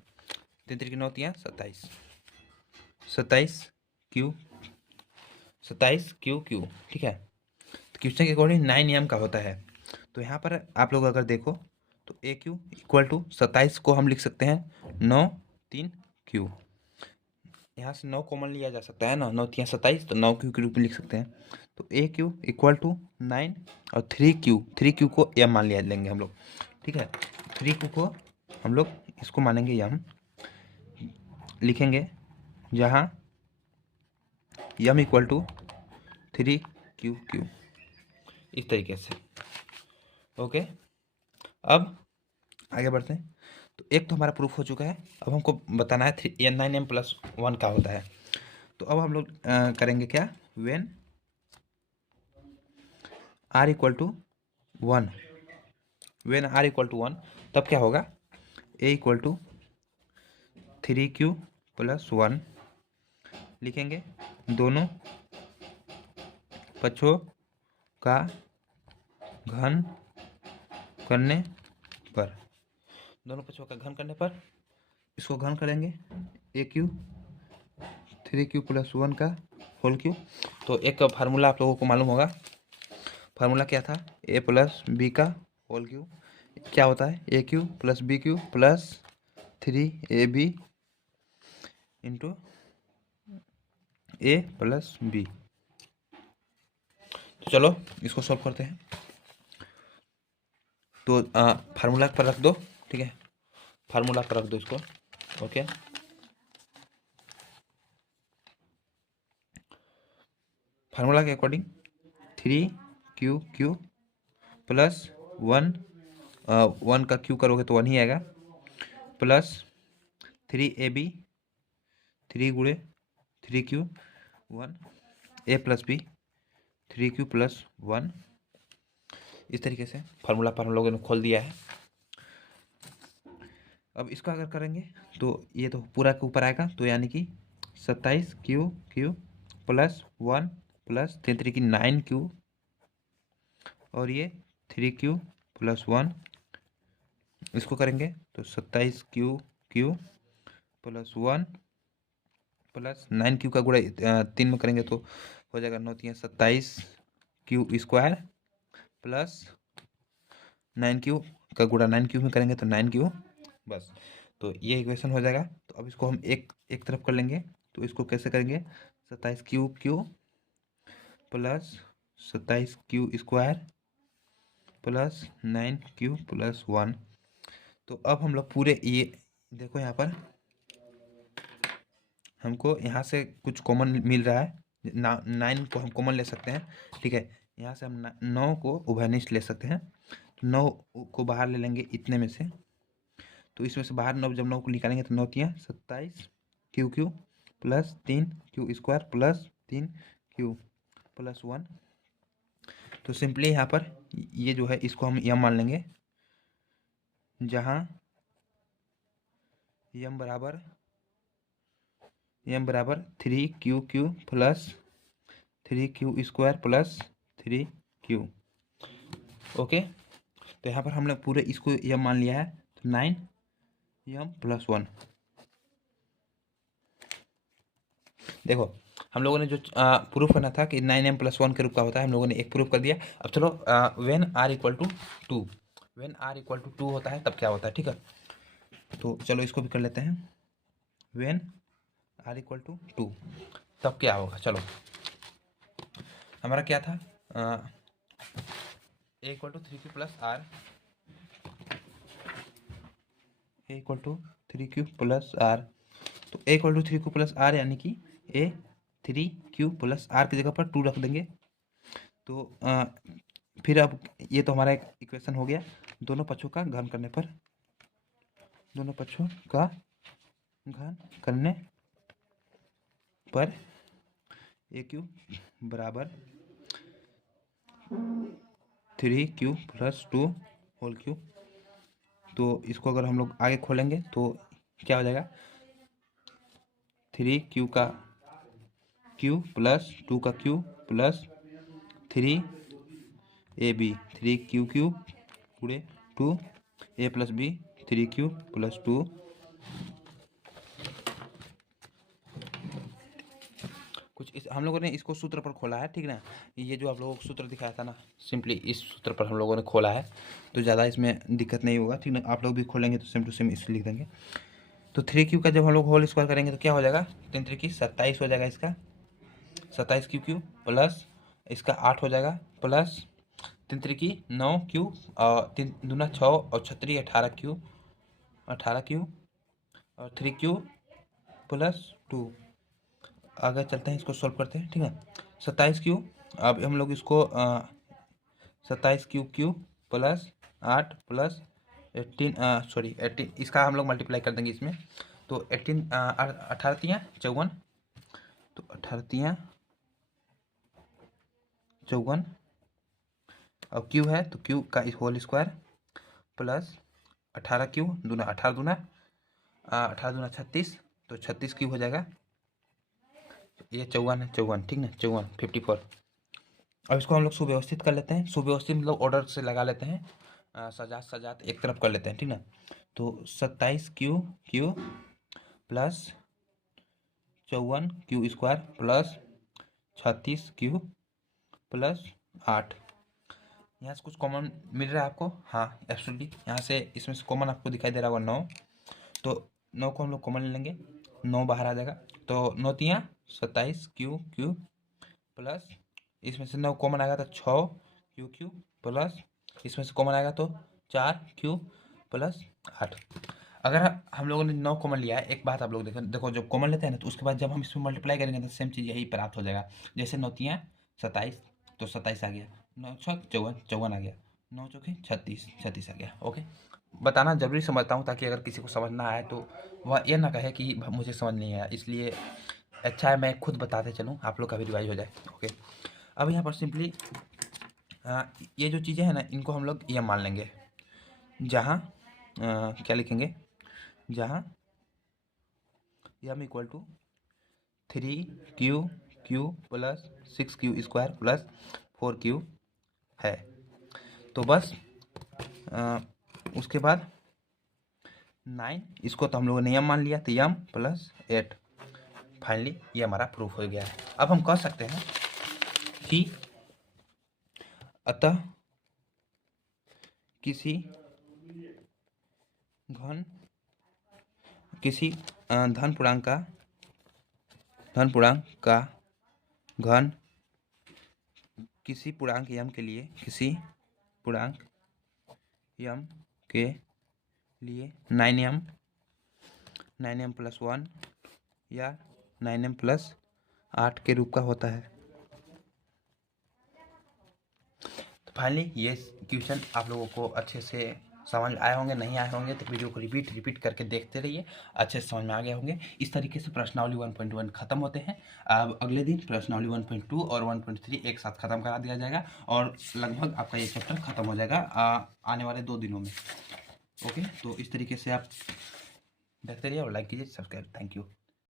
3 3 9 3 27, 27 क्यू क्यू, ठीक है। तो क्वेश्चन के अकॉर्डिंग 9 का होता है। तो यहाँ पर आप लोग अगर देखो तो ए क्यू इक्वल टू 27 को हम लिख सकते हैं 9 3 क्यू। यहाँ से 9 कॉमन लिया जा सकता है ना, 9 3 27, तो 9 क्यू के रूप में लिख सकते हैं। तो ए क्यू इक्वल टू 9 और 3 क्यू को एम मान लिया लेंगे हम लोग, ठीक है। 3 क्यू को हम लोग इसको मानेंगे एम, लिखेंगे जहाँ एम इक्वल टू 3q, इस तरीके से। ओके, अब आगे बढ़ते हैं। तो एक तो हमारा प्रूफ हो चुका है, अब हमको बताना है 9m+1 का होता है। तो अब हम लोग करेंगे क्या, when r equal to 1, when r equal to 1, तब क्या होगा, a equal to 3q plus 1, लिखेंगे दोनों पक्षों का घन करने पर, दोनों पक्षों का घन करने पर इसको घन करेंगे ए क्यू 3q प्लस 1 का होल क्यू। तो एक फार्मूला आप लोगों को मालूम होगा, फार्मूला क्या था, a प्लस बी का होल क्यू क्या होता है, A cube plus B Q plus 3ab into A plus B. तो चलो इसको सॉल्व करते हैं। तो फार्मूला पर रख दो, ठीक है, फार्मूला पर रख दो इसको। ओके, फार्मूला के अकॉर्डिंग 3q प्लस 1, 1 का क्यू करोगे तो 1 ही आएगा, प्लस 3ab, 3 गुणे 3q 1, a plus B 3q plus 1। इस तरीके से फार्मूला पर हम लोगों ने खोल दिया है। अब इसका अगर करेंगे तो ये तो पूरा के ऊपर आएगा, तो यानी कि 27q प्लस 1 प्लस 3 3 की 9q, और ये 3q प्लस 1, इसको करेंगे तो 27q प्लस 1 प्लस 9q का गुणा 3 में करेंगे तो हो जाएगा 9 3 27q स्क्वायर प्लस 9q का गुणा 9q में करेंगे तो 9q, बस। तो ये इक्वेशन हो जाएगा। तो अब इसको हम एक तरफ कर लेंगे, तो इसको कैसे करेंगे, 27q plus 27q square plus 9q plus 1। तो अब हम लोग पूरे ये देखो, यहाँ पर हमको यहाँ से कुछ कॉमन मिल रहा है, 9 को हम कॉमन ले सकते हैं, ठीक है। यहाँ से हम 9 को उभयनिष्ठ ले सकते हैं, तो 9 को बाहर ले लेंगे इतने में से। तो इसमें से बाहर 9, जब 9 को निकालेंगे तो 9 3 27 Q plus 3q square plus 3q plus 1। तो सिंपली यहाँ पर ये जो है इसको हम यम मान लेंगे, जहाँ यम बराबर 3q plus 3q square plus 3q। Okay, तो यहाँ पर हमने पूरे इसको यम मान लिया है, तो 9m प्लस 1। देखो हम लोगों ने जो प्रूफ करना था कि 9m प्लस 1 के रूप का होता है, हम लोगों ने एक प्रूफ कर दिया। अब चलो when r equal to 2, when r equal to 2 होता है तब क्या होता है, ठीक है। तो चलो इसको भी कर लेते हैं, वेन r इक्वल टू 2 तब क्या होगा। चलो हमारा क्या था, a equal to 3q plus r A equal to 3q plus are. तो A equal to 3q plus R यानी कि ए 3q प्लस आर की जगह पर 2 रख देंगे। तो फिर अब ये तो हमारा एक इक्वेशन हो गया। दोनों पक्षों का घन करने पर, दोनों पक्षों का घन करने पर ए क्यू बराबर 3q प्लस 2 होल क्यू। तो इसको अगर हम लोग आगे खोलेंगे तो क्या हो जाएगा, 3q का q प्लस 2 का q प्लस 3ab 3q पूरे 2a plus b 3q plus 2 कुछ इस हम लोगों ने इसको सूत्र पर खोला है, ठीक ना। ये जो आप लोगों को सूत्र दिखाया था ना, सिंपली इस सूत्र पर हम लोगों ने खोला है, तो ज़्यादा इसमें दिक्कत नहीं होगा, ठीक ना। आप लोग भी खोलेंगे तो सेम टू सेम इस लिख देंगे। तो 3q का जब हम लोग होल स्क्वायर करेंगे तो क्या हो जाएगा, 3 3 27 हो जाएगा, इसका 27q प्लस इसका 8 हो जाएगा, प्लस 3 3 9q और 3 दूना 6 और 36 18q और 3q प्लस 2। आगे चलते हैं, इसको सॉल्व करते हैं, ठीक है। 27q, अब हम लोग इसको 27q प्लस 8 प्लस 18 इसका हम लोग मल्टीप्लाई कर देंगे इसमें। तो 18 तियाँ 54, तो 18 तियाँ 54 और q है तो q का इस होल स्क्वायर प्लस 18q दूना 18 दूना 36, तो 36q हो जाएगा। ये 54 है, 54, ठीक ना, 54 54। अब इसको हम लोग सुव्यवस्थित कर लेते हैं। सुव्यवस्थित मतलब ऑर्डर से लगा लेते हैं, सजात एक तरफ कर लेते हैं, ठीक ना। तो 27q plus 54q square plus 36q plus 8। यहाँ से कुछ कॉमन मिल रहा है आपको, हाँ एब्सोल्युटली, यहाँ से इसमें से कॉमन आपको दिखाई दे रहा होगा 9। तो 9 को हम लोग कॉमन ले लेंगे, 9 बाहर आ जाएगा, तो 9 तियाँ 27q प्लस इसमें से 9 कॉमन आएगा तो 6q प्लस इसमें से कॉमन आएगा तो 4q प्लस 8। अगर हम लोगों ने 9 कॉमन लिया है, एक बात आप लोग देखो जब कॉमन लेते हैं ना तो उसके बाद जब हम इसमें मल्टीप्लाई करेंगे तो सेम चीज़ यही प्राप्त हो जाएगा। जैसे 9 तियाँ 27, तो 27 आ गया, 9 6 54 54 आ गया, 9 चौके 36 36 आ गया। ओके, बताना जरूरी समझता हूँ ताकि अगर किसी को समझ ना आए तो वह ये ना कहे कि मुझे समझ नहीं आया, इसलिए अच्छा है मैं खुद बताते चलूँ, आप लोग का भी रिवाइज हो जाए। ओके, अब यहाँ पर सिंपली ये जो चीज़ें हैं ना इनको हम लोग ये मान लेंगे, जहाँ क्या लिखेंगे, जहाँ M equal to 3q plus 6q square plus 4q है। तो बस उसके बाद 9, इसको तो हम लोगों ने यम मान लिया, तो यम प्लस 8। फाइनली ये हमारा प्रूफ हो गया है। अब हम कह सकते हैं कि अतः किसी धन पूर्णांक का घन किसी पूर्णांक यम के लिए, किसी पूर्णांक यम के लिए 9m प्लस 1 या 9m प्लस 8 के रूप का होता है। तो फाइनली ये क्वेश्चन आप लोगों को अच्छे से समझ आए होंगे, नहीं आए होंगे तो वीडियो को रिपीट करके देखते रहिए, अच्छे से समझ में आ गए होंगे। इस तरीके से प्रश्नावली 1.1 खत्म होते हैं। अब अगले दिन प्रश्नावली 1.2 और 1.3 एक साथ खत्म करा दिया जाएगा और लगभग आपका ये चैप्टर खत्म हो जाएगा आने वाले 2 दिनों में। ओके, तो इस तरीके से आप देखते रहिए और लाइक कीजिए, सब्सक्राइब। Thank you.